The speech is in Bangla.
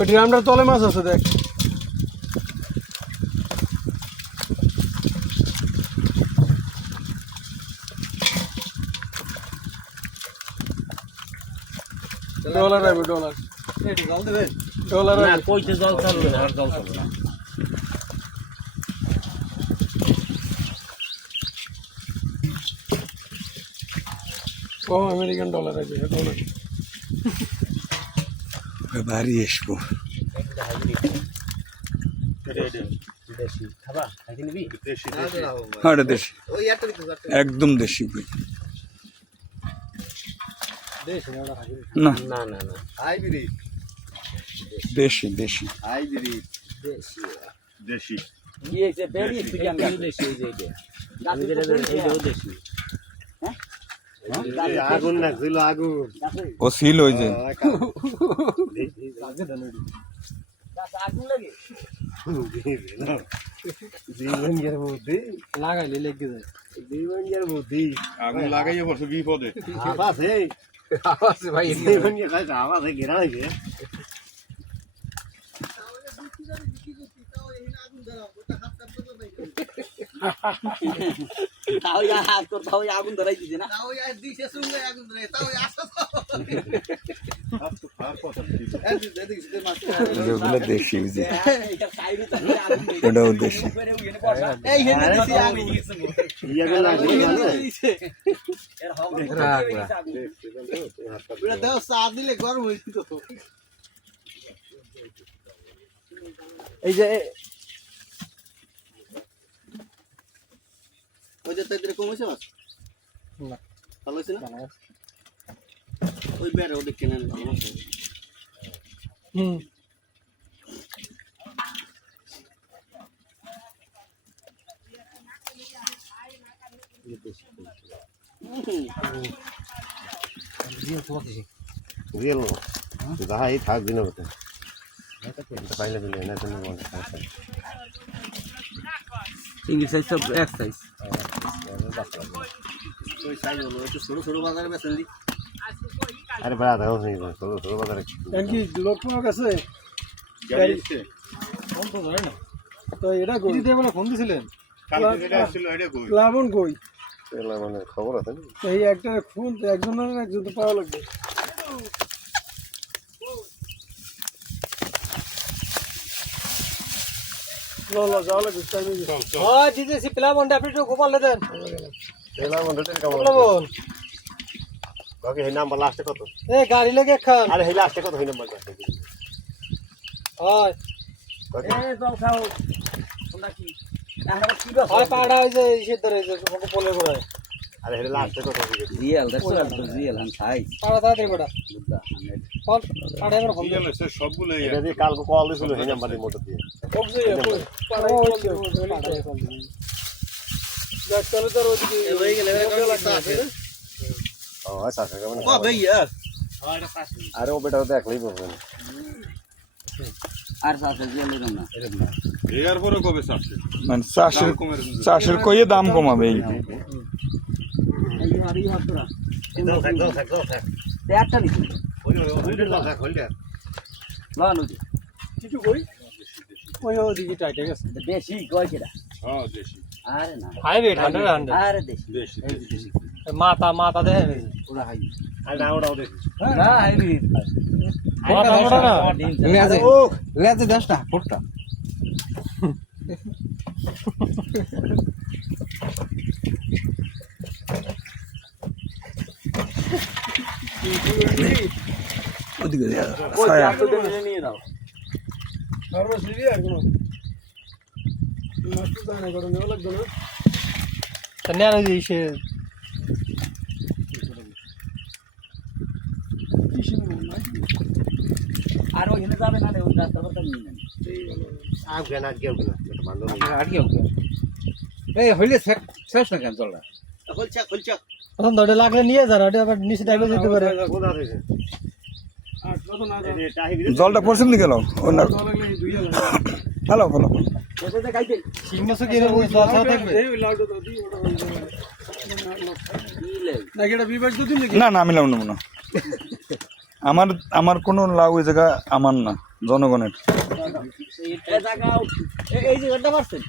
ওই ড্রামটার তলে মাছ আছে দেখ। ডলার আইবে ডলার। জল দেবে? ডলার না আইবে। কইতে জল চালবে না, আর জল চালবে না। ও আমেরিকান ডলার আইবে ডলার। বাড়ি আসবো। দেশি খাবা? খাইতে নিবি? হ্যাঁ এটা দেশি, একদম দেশি বই। না না না না, হাইব্রিড দেশি দেশি। হাইব্রিড দেশি। দেশি কি হয়েছে? বেরি তুই আমি দেশি এই যে এটা। আমি যেটা এইটাও দেশি। হ্যাঁ? আগুন লাগছিল আগুন ও সিল হয়ে যায়। আগুন লাগে? জীবনের বুদ্ধি লাগাইলে লেগে যায়। জীবনের বুদ্ধি আগুন লাগাইয়া পড়ছে বিপদে। আবাস এই আওয়াজ ভাই জীবনের কাছে আবাস এই গেরা হইছে তাও ইয়া হাত কর, তাও আগুন ধরাই দিছে না? যেগুলো দেশি ওই যে এটা সাইডে থাকে আগুন ধরে। ওটাও দেশি। এই হেনে দিছি আগুন। ইয়াকে লাগলো ভালো এর হবে রাখ, এটা দাও চা দিলে গরম হইছে তো এই যে ওই যে তাইদের কম হইছে মাছ না ভালো হইছে না ওই বের ওটা কেন না হুম রিয়েল যাই থাক দিন মতো পাইলে দিলে না তুমি মনে ইংলিশ সাইজ সব এক সাইজ। ওই সাইজ হলো একটু ছোট ছোট বাজারে বেচেন দি আরে বড় দাও নেই ছোট ছোট বাজারে কি লোক পাওয়া গেছে গাড়ি এসছে ফোন তো ধরে না তো এটা কই দিতে বলে ফোন দিছিলেন কালকে যেটা আসছিল এটা কই? লাবণ কই এলা মানে খবর আছে এই একটা ফোন তো একজন তো পাওয়া লাগবে লো লো যাও লাগবে টাইম চল চল। হ্যাঁ দিতেছি প্লাবনটা আপনি একটু গোপাল দেন এলা মানে তেল কেমন প্লাবন ওকে এই নাম্বার লাস্টে কত এ গাড়ি লাগে খান আরে এই লাস্টে কত এই নাম্বার হয় এ জল খাও। তোমরা কি আমরা কি বাস? হয় পাড়া হইছে ইসে ধরে যে তোমাকে বলে করে আরে এই লাস্টে কত রিয়েল দেখো রিয়েল আন সাইজ। পাড়া তাড়াতাড়ি বড়া বুদ্ধা 100। ফোন পাড়া এবার ফোন রিয়েল এসছে সবগুলো এটা দিয়ে কালকে কল দিছিল এই নাম্বারের মধ্যে দিয়ে বকছে পাড়া কল দেখ চলে তোর ওদিকে হয়ে গেলে আছে ও আচ্ছা আচ্ছা কেমন কবে ইয়ার? আরে ও বেটা দেখলেই বলবে না আর সাথে রিয়েল এরকম না। এরকম না। এর পরে কবে ছাড়ছে? মানে চাষের কইয়ে দাম কমাবে এই এই আর এই হাতরা। দাও থাক তে একটা দিছি। না লুজি। কিছু কই ওই ওদিকে টাইটে গেছে দেশি কয় কেডা? হ্যাঁ দেশি আরে না। হাইব্রিড 100 আরে দেশি। দেশি দেশি। মাথা দেখেন ওরা হাই। আর না ওরাও দেখি না হাইব্রিড। মাথা বড় না লেজে ও লেজে 10টা ফুটটা। ওদিকে ওই ছায়া। চারটে মিলে নিয়ে নাও। আমরা সিরি আর কোন নষ্ট জানা করে নেওয়া লাগবে না তন্নে আর দিছে আর ওখানে যাবে না রে, ওই রাস্তা পথে নিয়ে নেন। আগ গেনা গেও না এটা বান্ধব আর কি হবে? এই হইলে শেষ না কেন চলরা? খুলছা প্রথম ধরে লাগলে নিয়ে যা ওটা আবার নিচে টাইপে যেতে পারে কোথা থেকে আর কত না এই টাহি জলটা পড়ছে নি গেল ওনার লাগলে দুই হ্যালো হ্যালো ওটাতে গাইতে সিগনেস কি এরকম জল থাকবে এই লাউটা তো দি ওটা দিলে নাকি এটা বিভাগ তো দিন নাকি না না আমি লাভ নেবো না। আমার কোনো লাউ ওই জায়গা আমার না। জনগণের। এই জায়গা এই যে পারছেন